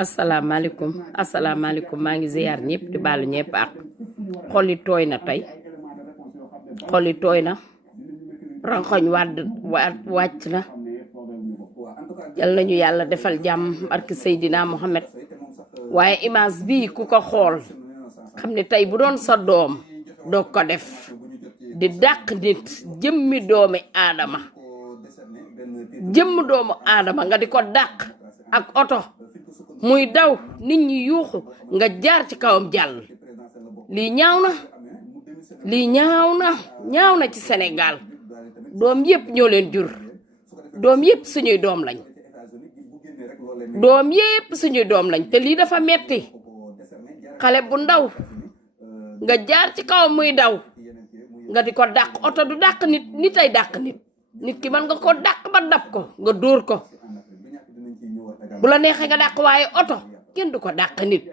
asalaamaaleykum maa ngi ziar ñëpp di baalu ñëpp ak xol yi tooy na tey xol yi tooy na ranxoñ wàcc na yal nañu yàlla defal jàmm barke Seydina Mohamed waaye image bii ku ko xool xam ne tey bu doon sa doom doo ko def di dàq nit jëmmi doomu aadama nga di ko dàq ak oto muy daw nit ñi yuuxu nga jaar ci kawam jàll lii ñaaw na ci Sénégal doom yépp ñoo leen jur doom yépp suñuy doom lañ te lii dafa metti xale bu ndaw nga jaar ci kawam muy daw nga di ko dàq oto du dàq nit ay dàq nit ki mën nga ko dàq ba dab ko nga dóor ko bu la neexee nga dàq waaye oto kenn du ko dàq nit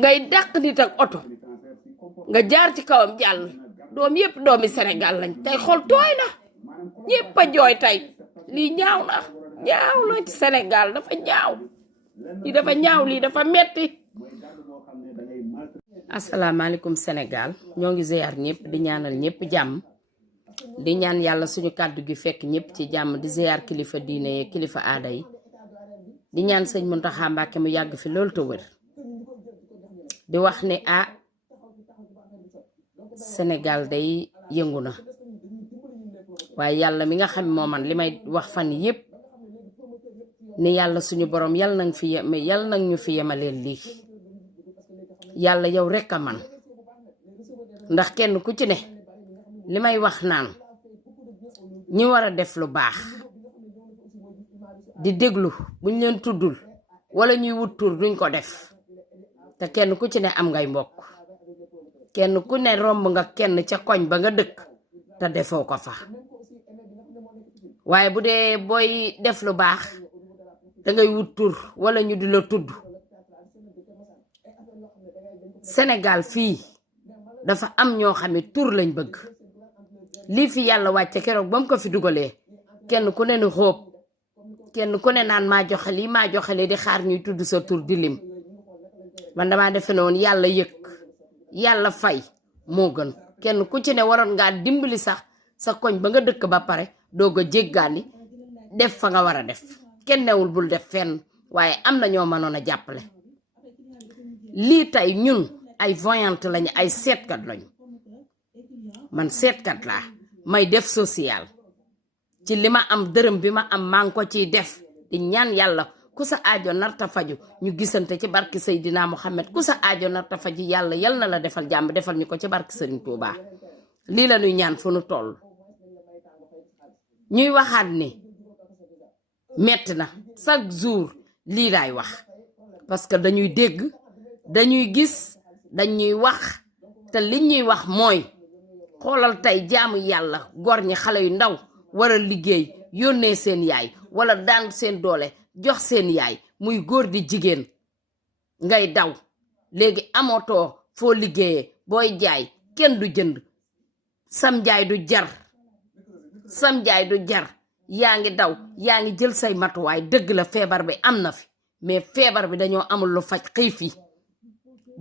ngay dàq nit ak oto nga jaar ci kawam jàll doom yépp doomi Sénégal lañ tey xol tooy na ñépp a jooy tey lii ñaaw na ci Sénégal dafa ñaaw lii dafa metti asalaamaaleykum Sénégal ñoo ngi ziar ñëpp di ñaanal ñëpp jàmm di ñaan yàlla suñu kàddu gi fekk ñëpp ci jàmm di ziar kilifa diine yi kilifa aada yi di ñaan sëñ Mountakha Mbacké mu yàgg fi loolu te wér di wax ne Sénégal day yëngu na waaye yàlla mi nga xam moo man li may wax fan yépp ni yàlla suñu borom yàlla nag ñu fi yemaleel lii yàlla yow rekk a man ndax kenn ku ci ne li may wax naan ñi war a def lu baax di déglu buñ leen tuddul wala ñuy wut tur duñ ko def te kenn ku ci ne am ngay mbokk kenn ku ne romb nga kenn ca koñ ba nga dëkk te defoo ko fa waaye bu dee booy def lu baax dangay wut tur wala ñu di la tudd Sénégal fii dafa am ñoo xam ne tur lañ bëgg lii fi yàlla wàcce keroog ba mu ko fi dugalee kenn ku ne ni xóob kenn ku ne naan maa joxe lii di xaar ñuy tudd sa tur di lim man damaa defe ne woon yàlla yëg yàlla fay moo gën kenn ku ci ne waroon ngaa dimbali sax sa koñ ba nga dëkk ba pare doog a jéggaani def fa nga war a def kenn newul bul def fenn waaye am na ñoo mënoon a jàppale lii tey ñun ay voyante lañu ay seetkat lañu man seetkat laa may def social ci li ma am dërëm bi ma am maa ngi ko ciy def di ñaan yàlla ku sa aajo narta faju ñu gisante ci barki Seydina Mohamed ku sa aajo narta faju yàlla yal na la defal jàmm defal ñu ko ci barki Serigne Touba lii la ñuy ñaan fu nu toll ñuy waxaat ni metti na chaque jour lii laay wax parce que dañuy dégg dañuy gis dañuy wax te li ñuy wax mooy xoolal tey jaamu yàlla gor ñi xale yu ndaw war a liggéey yónnee seen yaay wala daan seen doole jox seen yaay muy góor di jigéen ngay daw léegi amatoo foo liggéeyee booy jaay kenn du jënd sam jaay du jar yaa ngi daw yaa ngi jël say matuwaay dëgg la feebar bi am na fi mais feebar bi dañoo amul lu faj xiif yi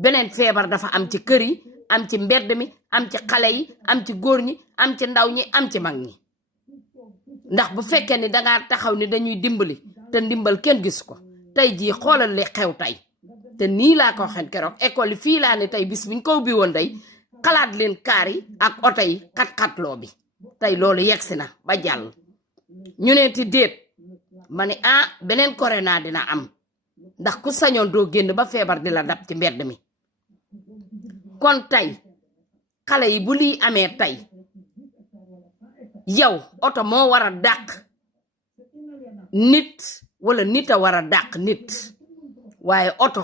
beneen feebar dafa am ci kër yi am ci mbedd mi am ci xale yi am ci góor ñi am ci ndaw ñi am ci mag ñi ndax bu fekkee ni dangaa taxaw ni dañuy dimbali te ndimbal kenn gis ko tey jii xoolal li xew tey te nii laa ko waxee keroog école yi fii laa ne tey bis buñ ko ubbi woon day xalaat leen kaar yi ak oto yi xat-xatloo bi tey loolu yegsi na ba jàll ñu ne ti déet ma ne beneen corona dina am ndax ku sañoon doo génn ba feebar di la dab ci mbedd mi kon tey xale yi bu lii amee tey yow oto moo war a dàq nit wala nit a war a dàq nit waaye oto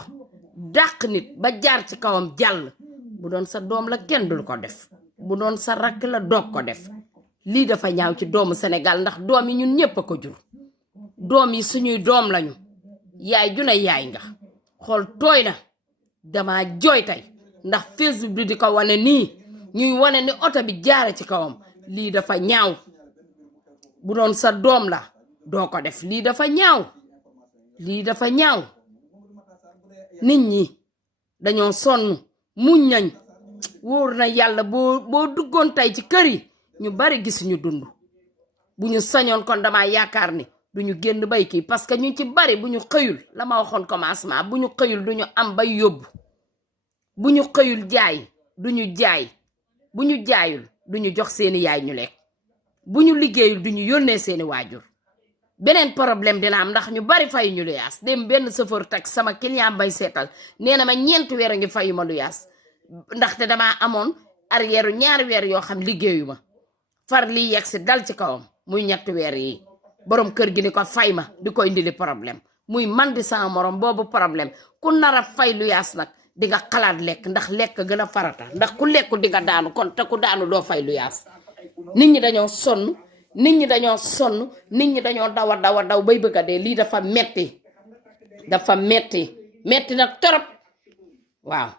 dàq nit ba jaar ci kawam jàll bu doon sa doom la kenn dul ko def bu doon sa rakk la doog ko def lii dafa ñaaw ci doomu Sénégal ndax doom yi ñun ñépp a ko jur doom yi suñuy doom lañu yaay ju ne yaay nga xool tooy na dama jooy tey ndax Facebook bi di ko wane nii ñuy wane ni oto bi jaare ci kawam lii dafa ñaaw bu doon sa doom la doo ko def lii dafa ñaaw nit ñi dañoo sonn muñ nañ wóor na yàlla boo duggoon tey ci kër yi ñu bari gisuñu dund bu ñu sañoon kon dama yaakaar ni duñu génn bay kii parce que ñu ci bari bu ñu xëyul la ma waxoon commencement bu ñu xëyul duñu am bay yóbbu bu ñu xëyul jaay duñu jaay bu ñu jaayul duñu jox seeni yaay ñu lekk bu ñu liggéeyul duñu yónnee seeni waajur beneen problème dina am ndax ñu bari fay ñu luyaas dem benn chauffeur taxi sama client bay seetal nee na ma 4 weer a ngi fayu ma luyaas ndaxte damaa amoon arrière 2 weer yoo xam liggéeyu ma far lii yegg si dal ci kawam muy 3 weer yi borom kër gi ni ko fay ma di ko indili problème muy man di sama morom boobu problème ku nar a fay luyaas nag di nga xalaat lekk ndax lekk gën a farata ndax ku lekku di nga daanu kon te ku daanu doo fay luyaas nit ñi dañoo sonn nit ñi dañoo daw bay bëgg a dee lii dafa metti nag torop waaw